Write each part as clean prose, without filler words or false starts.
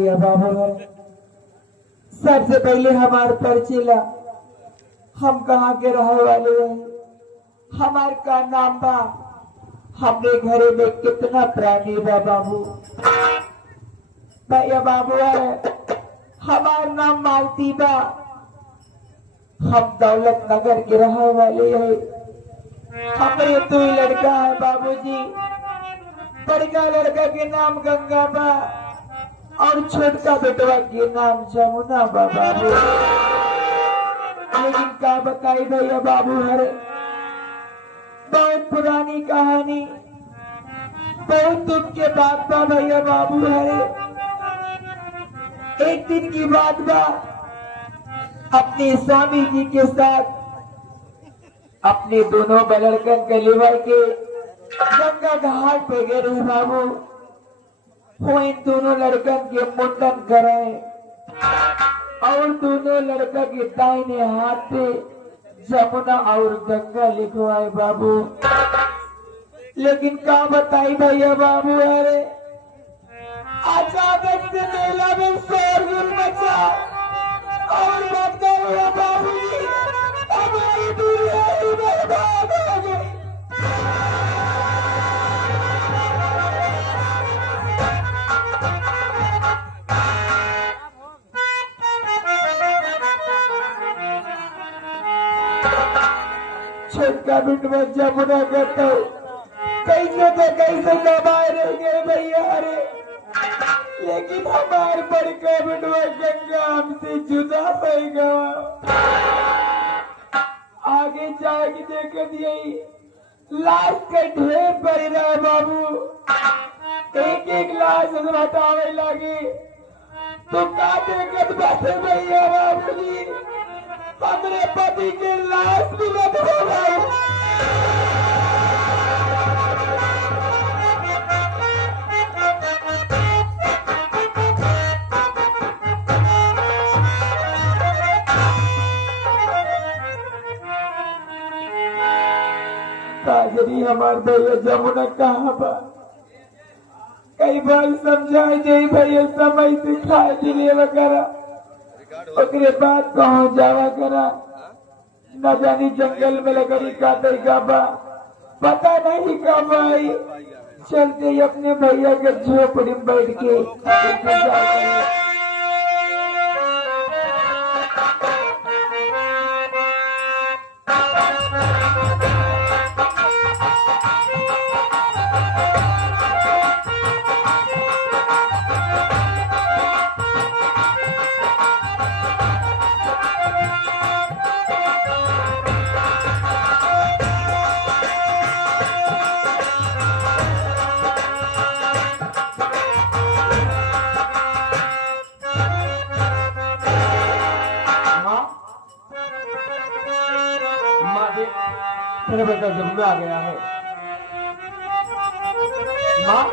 भैया बाबू है। सबसे पहले हमार परिचय, हम कहाँ के रहे वाले हैं, हमार का नाम बा, हमने घरे में कितना प्राणी बा बाबू। भैया बाबू है, हमार नाम मालती बा, हम दौलत नगर के रहे वाले हैं। हमारे दो लड़का है बाबूजी, बड़का लड़का के नाम गंगा बा और छोटका बेटवा के नाम जमुना बा बाबू। लेकिन क्या बताई भैया बाबू हरे, बहुत पुरानी कहानी, बहुत दुख के बात बा भैया बाबू हरे। एक दिन की बात बा, अपने स्वामी जी के साथ अपने दोनों लड़कन के लेवर के गंगा घाट पे गए रहे बाबू। वो इन दोनों लड़कन के मुंडन कराए और दोनों लड़का के दाहिने हाथ पे जमुना और गंगा लिखवाए बाबू। लेकिन क्या बताई भैया बाबू अरे, अचानक से मेला में शोरगुल मचा और बदला हुआ बाबू जी, हमारी दुनिया ही बर्बाद हो गई। छोटका बिटवा जमुना कहता हूँ, कैसे दबाए रह गए भैया अरे। लेकिन हमारे बड़का बिटवा गंगा हमसे जुदा हो गया। आगे जाके देखत यही लाश के ढेर पड़ रहा बाबू। एक एक लाश हटावे लगे तो का देखत बैठे भैया बाबू जी, अपने पति के लाश भी मत हो गए। ताजरी हमार भैया जमुना कहाँ बा, कई बार समझाए जाए भैया, समय से खाए दिले वगैरह, ओकरे बाद कहाँ जावा करा, न जानी जंगल में लगरी काटे गाबा, पता नहीं कब आई। चलते अपने भैया के झोपड़ी में बैठ के मेरा बेटा जमुना आ गया है। माँ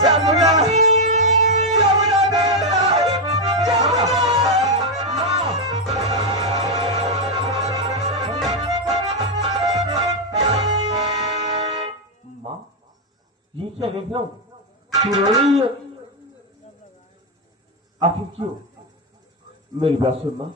जमुना, जमुना बेटा, माँ ये क्या देख रहा हूँ, तू रो रही है आखिर क्यों? मेरी बात सुन माँ।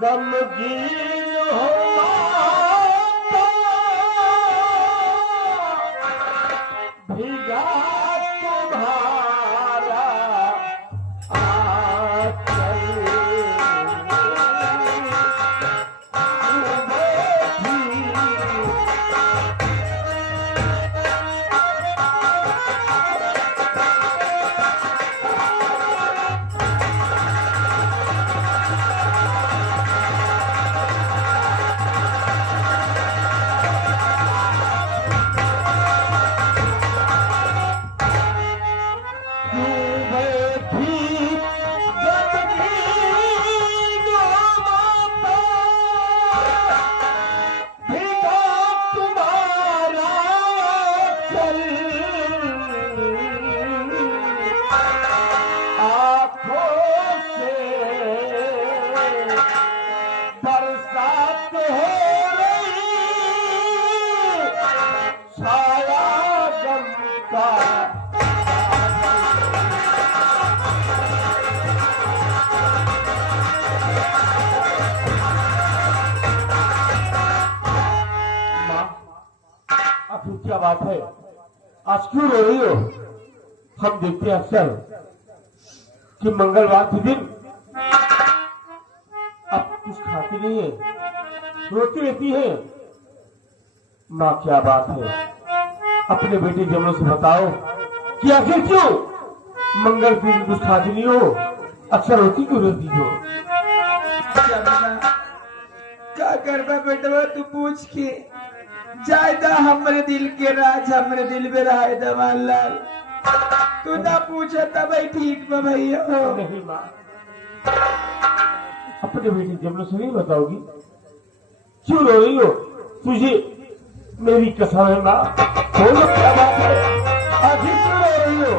गमगीन हो भिगा तुम्हारा आंखों से बरसात हो रही, छाया गम का क्या बात है, आज क्यों रो रही हो? हम देखते हैं अक्सर कि मंगलवार के दिन अब कुछ खाती नहीं है, रोती रहती है। माँ क्या बात है, अपने बेटे जमनों से बताओ कि आखिर क्यों मंगल के दिन कुछ खाती नहीं हो, अक्सर रोती क्यों रहती हो? क्या करबा बेटवा, तू पूछ के जायदा हमरे दिल के राज हमरे दिल में रहा है दवाल लाल। तू ना पूछा तब ठीक में भैया। नहीं माँ, अपने बेटी जमनों से नहीं बताओगी? क्यों रो रही हो? तुझे मेरी कसम है माँ, बोलो क्या बात है, आखिर क्यों रो रही हो?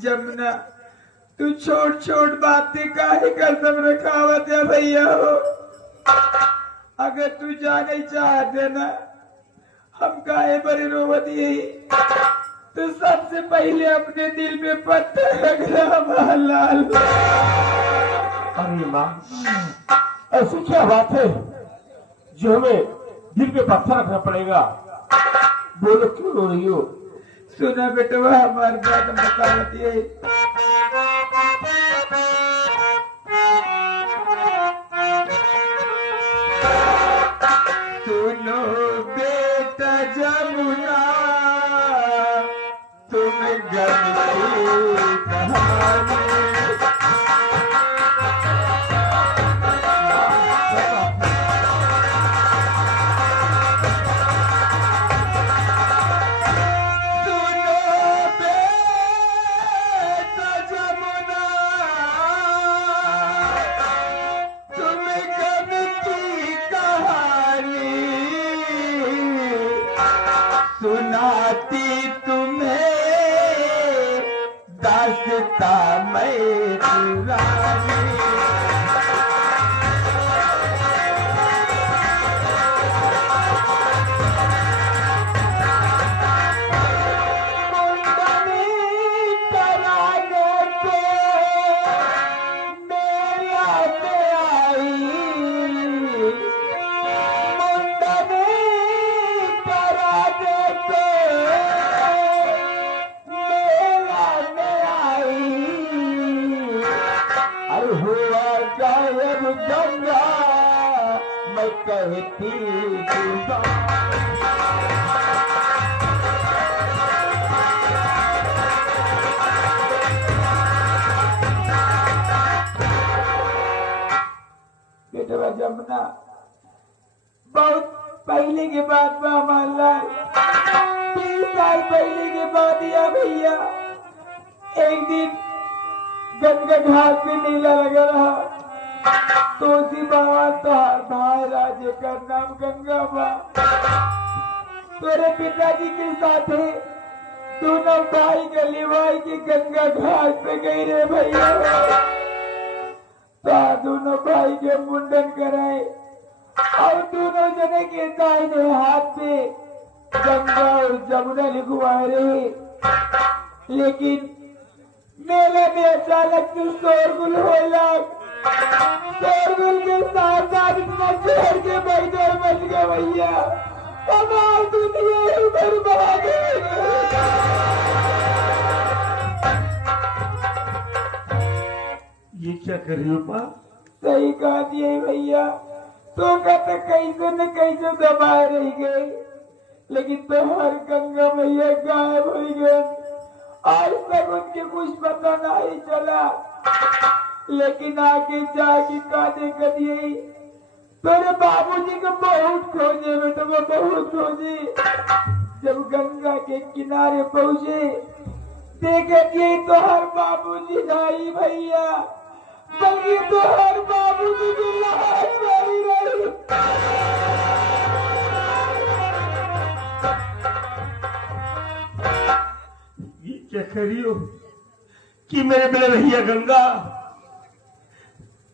जमुना तू छोट छोट बातें काहे कसम रखावत है भैया हो। अगर तू जाने चाहते ना हम काहे बड़े रोवत यही, तो सबसे पहले अपने दिल में पत्थर रख रहा लाल। अरे माँ, ऐसी क्या बात है जो हमें दिल पे पत्थर रखना पड़ेगा? बोलो क्यों रो रही हो? सुना बेटवा, हमारी बात बतावत यही। सुनो बेटा जमुना, तुम गमी कहानी। सुनाती तुम्हें दास्ता मैं पुरानी। गंगा मैं कहती बेटा जमुना, बहुत पहले के बाद में हमारा 3 साल पहले के बाद या भैया एक दिन गंगा घाट पे नीला लगा रहा, तो उसी बाबा तोहार भाई राजे का नाम गंगा बा, तेरे पिताजी के साथ दोनों भाई गली भाई के गंगा घाट पे गए रे भैया। तो दोनों भाई के मुंडन कराए और दोनों जने के दाहिने हाथ पे गंगा और जमुना लिखवाए रहे। लेकिन मेले में अचानक से शोरगुल हो लग, शोरगुल के साथ साथ इतना शहर के बैठे बच गए भैया, हमारी दुनिया ही बर्बाद हो ये क्या कर रही हो माँ? सही कहा दिए भैया, तो कहते कैसे न कैसे दबाए रह गए, लेकिन तो हर गंगा मैया गायब हो गए। आज तक उनके कुछ पता नहीं चला, लेकिन आगे जाके काटे करिए तेरे बाबूजी को बहुत खोजे बेटा, बहुत खोजे। जब गंगा के किनारे पहुंचे देखे तो हर बाबूजी नहीं भैया, बल्कि तो हर बाबूजी की लाश पड़ी रही। क्या कह रही हो कि मेरे बड़े भैया गंगा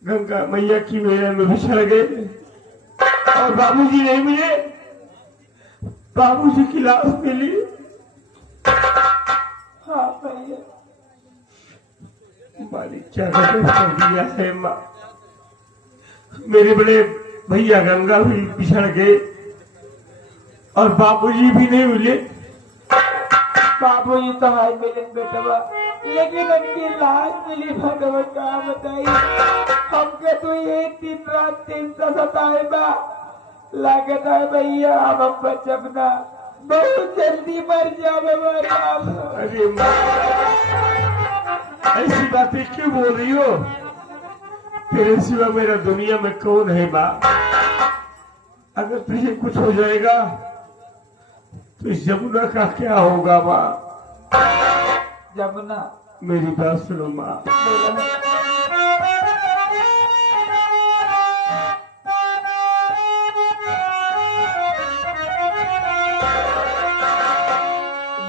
गंगा मैया की मेरे में बिछड़ गए और बाबूजी नहीं मिले। बाबूजी की लाश मिली। हाँ भैया, मालिक क्या गजब कर दिया है माँ। मेरे बड़े भैया गंगा भी बिछड़ गए और बाबूजी भी नहीं मिले। बाबू जी तो हाय मिले बेटवा, लेकिन उनकी लाश मिली भगवान का बताई। हमके तो ये दिन रात 300 सताए बा लागत है भैया, हम बचब ना, बहुत जल्दी मर जावे वाला। अरे माँ ऐसी बातें क्यों बोल रही हो? तेरे सिवा मेरा दुनिया में कौन है माँ? अगर तुझे कुछ हो जाएगा तो इस जमुना का क्या होगा माँ? जमुना, मेरी बात सुनो माँ।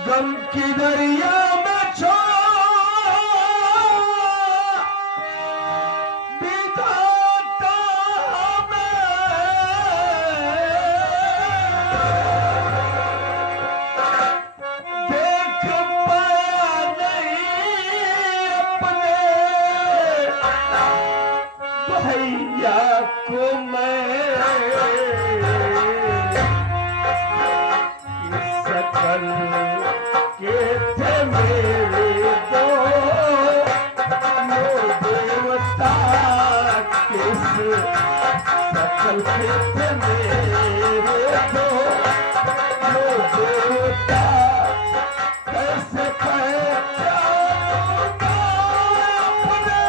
गम की दरिया में छोड़ बिताता मैं, देख पाया नहीं अपने भैया को मैं। सकल के थे मेरे दो लो देवता, किस सकल के थे मेरे दो लो देवता, कैसे पहचानूंगा अपने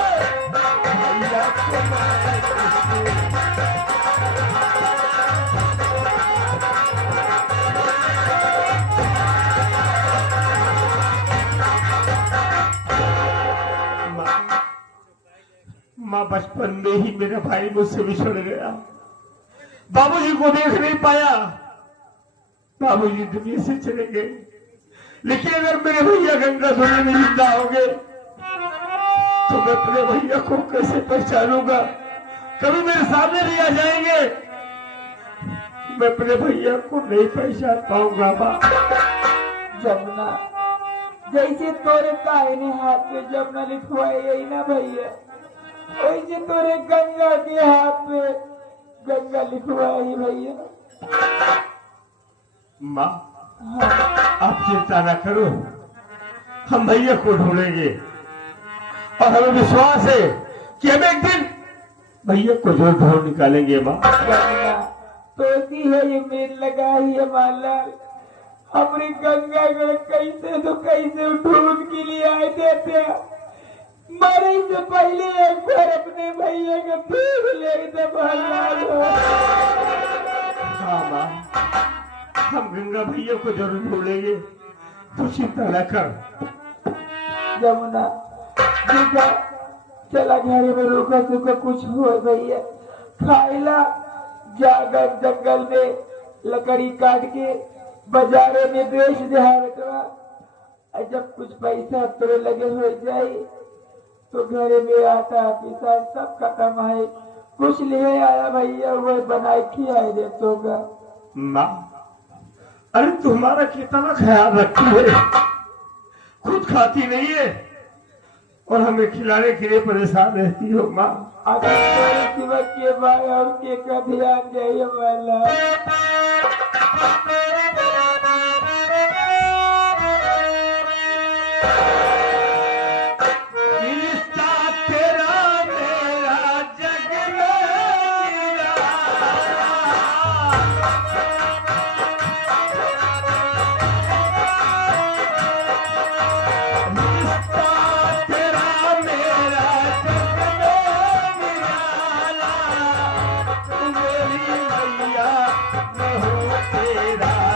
भैया को मैं किसी। माँ बचपन में ही मेरा भाई मुझसे बिछड़ गया। बाबूजी को देख नहीं पाया, बाबूजी दुनिया से चले गए। लेकिन अगर मेरे भैया गंगा दुनिया में जिंदा हो गए तो मैं अपने भैया को कैसे पहचानूंगा? कभी मेरे सामने नहीं आ जाएंगे, मैं अपने भैया को नहीं पहचान पाऊंगा माँ। जमुना, जैसे तोरे दाहिने हाथ पे जमुना लिखवाए यही ना भैया, वैसे तोरे गंगा के हाथ पे गंगा लिखवाई भैया। माँ आप चिंता न करो, हम भैया को ढूंढेंगे और हमें विश्वास है कि हम एक दिन भैया को जरूर ढूंढ निकालेंगे माँ। गंगा तो सी है ये मेल लगा ही है माला, हमारी गंगा को कैसे ढूंढ के लिए आए देते, मरे से पहले एक बार अपने भैया को ढूंढ ले दे माला। हाँ माँ, हम गंगा भैया को जरूर ढूंढेंगे, तू चिंता न कर। जमुना देखा, चला घर में रोका सूखा कुछ हो भैया, खाइला जाकर जंगल में लकड़ी काट के बाजारे में बेच दे हटवा, और जब कुछ पैसा तोरे लगे हो जाए तो घरे में आटा पिसा सब खत्म है, कुछ ले आया भैया वो बनाए खियाए दे तो का। माँ अरे तुम्हारा कितना ख्याल रखती है, खुद खाती नहीं है और हमें खिलाने के लिए परेशान रहती हो माँ। अगर तोरे सिवा के भाई और के का ध्यान दे वाला। तेरा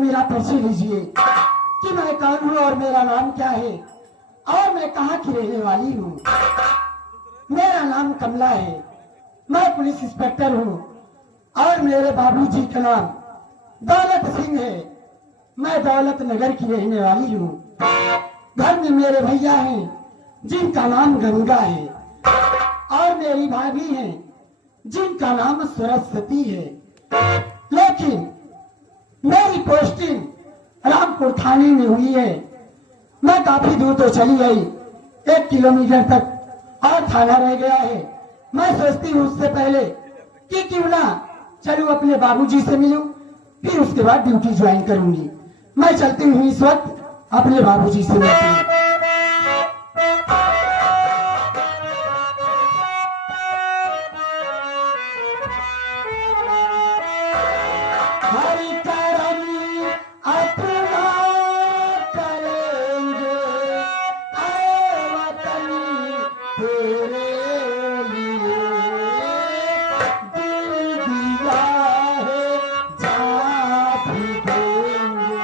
मेरा परिचय लीजिए कि मैं कौन हूँ और मेरा नाम क्या है और मैं कहाँ की रहने वाली हूँ। मेरा नाम कमला है, मैं पुलिस इंस्पेक्टर हूँ और मेरे बाबूजी का नाम दौलत सिंह है। मैं दौलत नगर की रहने वाली हूँ। घर में मेरे भैया हैं जिनका नाम गंगा है और मेरी भाभी हैं जिनका नाम सरस्वती है। लेकिन मेरी पोस्टिंग रामपुर थाने में हुई है। मैं काफी दूर तो चली गई, 1 किलोमीटर तक और थाना रह गया है। मैं सोचती हूँ उससे पहले कि क्यों ना चलूं अपने बाबूजी से मिलूं, फिर उसके बाद ड्यूटी ज्वाइन करूंगी। मैं चलती हूँ इस वक्त अपने बाबूजी से मिलती हूँ। हरि करम अपना करेंगे, आए वतन तेरे लिए दिल दिया है जा भी देंगे,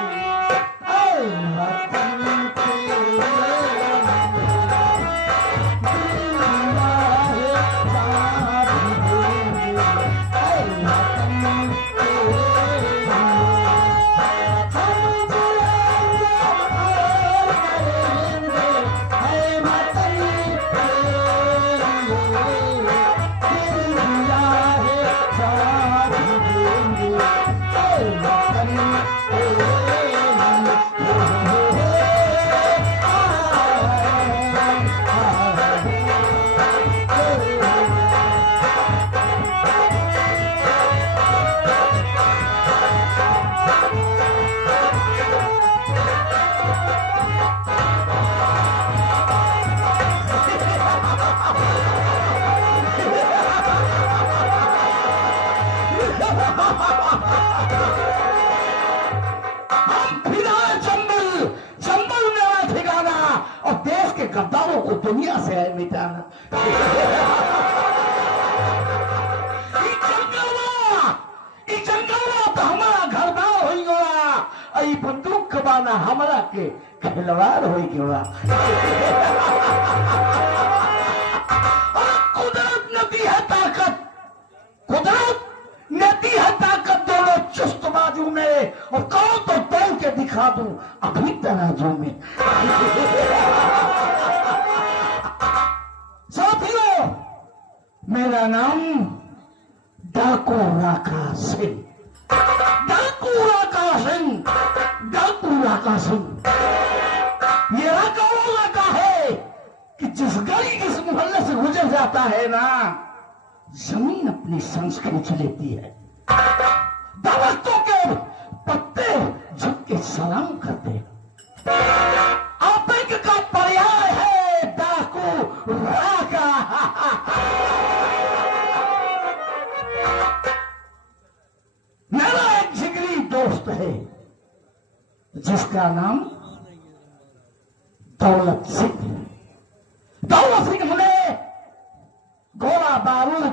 आए वतन तेरे लिए दिल दिया है जा भी देंगे, आए वतन तेरे लिए। गद्दारों को दुनिया से है मिटाना। ई जंगलवा तो हमारा घरदार हो गया, ई बंदूक कबाना हमारा के खिलवाड़ हो गया। कुदरत ने दी है ताकत, कुदरत ने दी है ताकत दोनों चुस्त बाजू में, और कौन तो तोड़ के दिखा दूं अभी तराजू में। साथियों, मेरा नाम डाकू राका सिंह, डाकू राका सिंह, डाकू राका सिंह। ये राका वो राका है कि जिस गली जिस मोहल्ले से गुजर जाता है ना, जमीन अपनी सांस खींच लेती है। दरख्तों के पत्ते झुक के सलाम करते हैं। आतंक का पर्याय है डाकू राका। मेरा एक जिगरी दोस्त है जिसका नाम दौलत सिंह। दौलत सिंह हमें गोला बारूद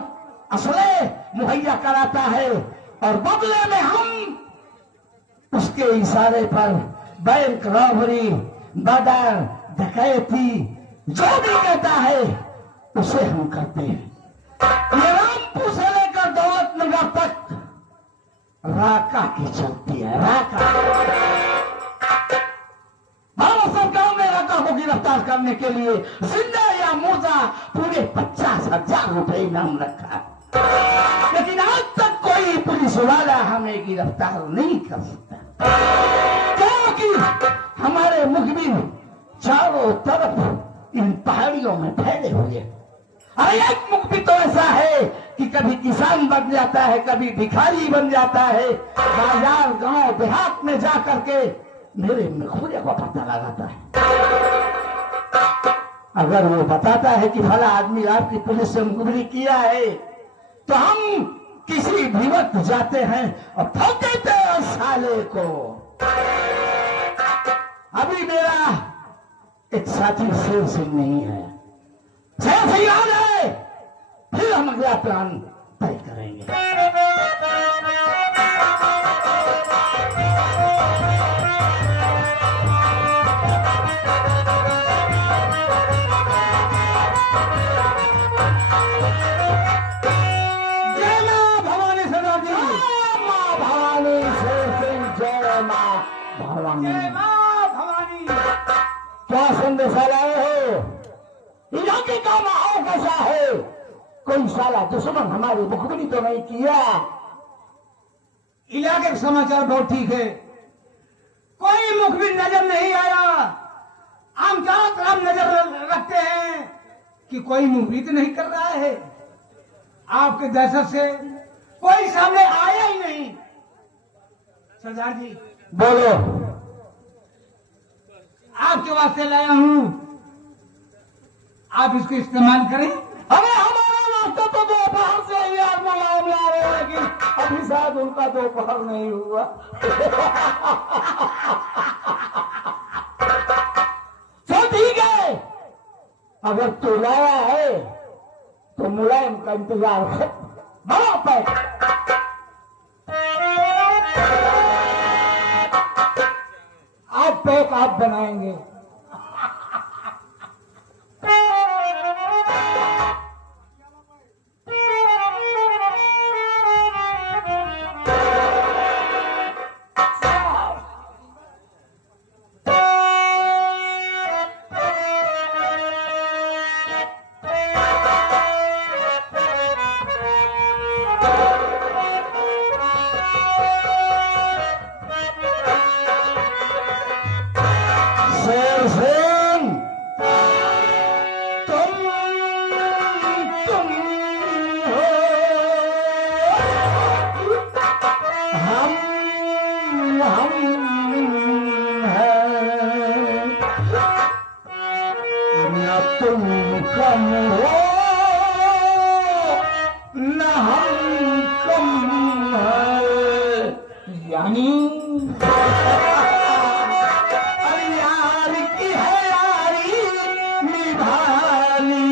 असले मुहैया कराता है और बदले में हम उसके इशारे पर बैंक रॉबरी, मर्डर, डकैती जो भी कहता है उसे हम करते हैं। ये रामपुर से लेकर दौलत नगर तक राका की चलती है, राका। भारत सरकार ने राका को गिरफ्तार करने के लिए जिंदा या मुर्दा पूरे 50,000 रुपए इनाम रखा, लेकिन आज तक कोई पुलिस वाला हमें गिरफ्तार नहीं कर सकता, क्योंकि हमारे मुखबिर चारों तरफ इन पहाड़ियों में फैले हुए हैं। और एक मुखबिर तो ऐसा है कि कभी किसान बन जाता है, कभी भिखारी बन जाता है, बाजार गांव देहात में जा करके मेरे मखबूरे को पता लगाता है। अगर वो बताता है कि फला आदमी आपकी पुलिस से मुखबिरी किया है, तो हम किसी भी वक्त जाते हैं और ठोक देते हैं साले को। अभी मेरा एक साथी शेर सिंह नहीं है, शेर सिंह आ जाए फिर हम अगला प्लान तय करेंगे। भवानी। जय मां भवानी। क्या संदेशा लाए हो? इलाके का माहौल कैसा है? कोई साला दुश्मन हमारी मुखबिरी तो नहीं किया? इलाके का समाचार बहुत ठीक है, कोई मुखबिर नजर नहीं आया। हम चारों तरफ नजर रखते हैं कि कोई मुखबिर तो नहीं कर रहा है। आपके दहशत से कोई सामने आया ही नहीं। सरदार जी बोलो। आपके वास्ते लाया हूं, आप इसको इस्तेमाल करें। अरे हमारा नाश्ता तो दोपहर से ही यार मुलायम ला रहे हैं, लेकिन अभी शायद उनका दोपहर नहीं हुआ। तो ठीक है, अगर तू लाया है तो मुलायम का इंतजार कर। बड़ा पैक आज पैक आप बनाएंगे। शेर सिंह, तुम हो, हम हैं, न तुम कम हो न हम कम हैं, यानी यार की है यारी निभानी।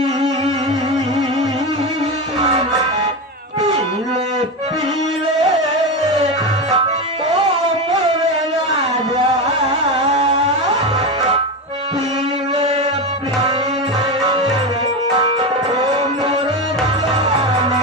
पीले पीले ओ मोरे राजा, पीले पीले ओ मोरे जाने।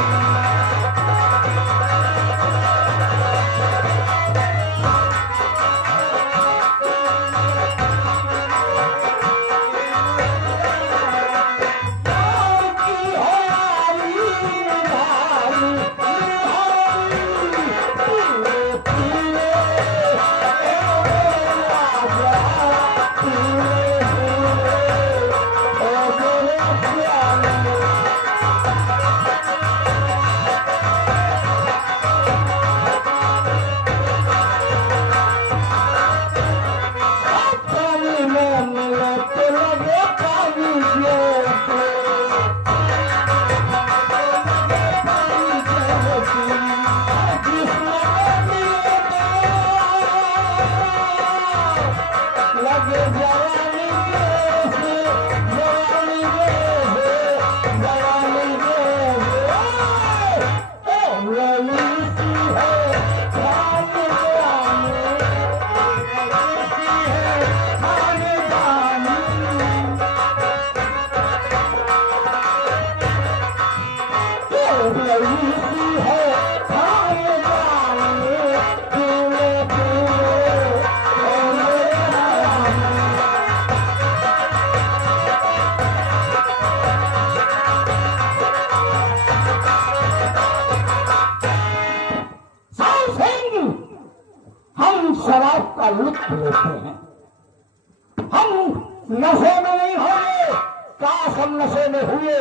हम शराब का लुत्फ लेते हैं, हम नशे में नहीं होंगे। काश हम नशे में हुए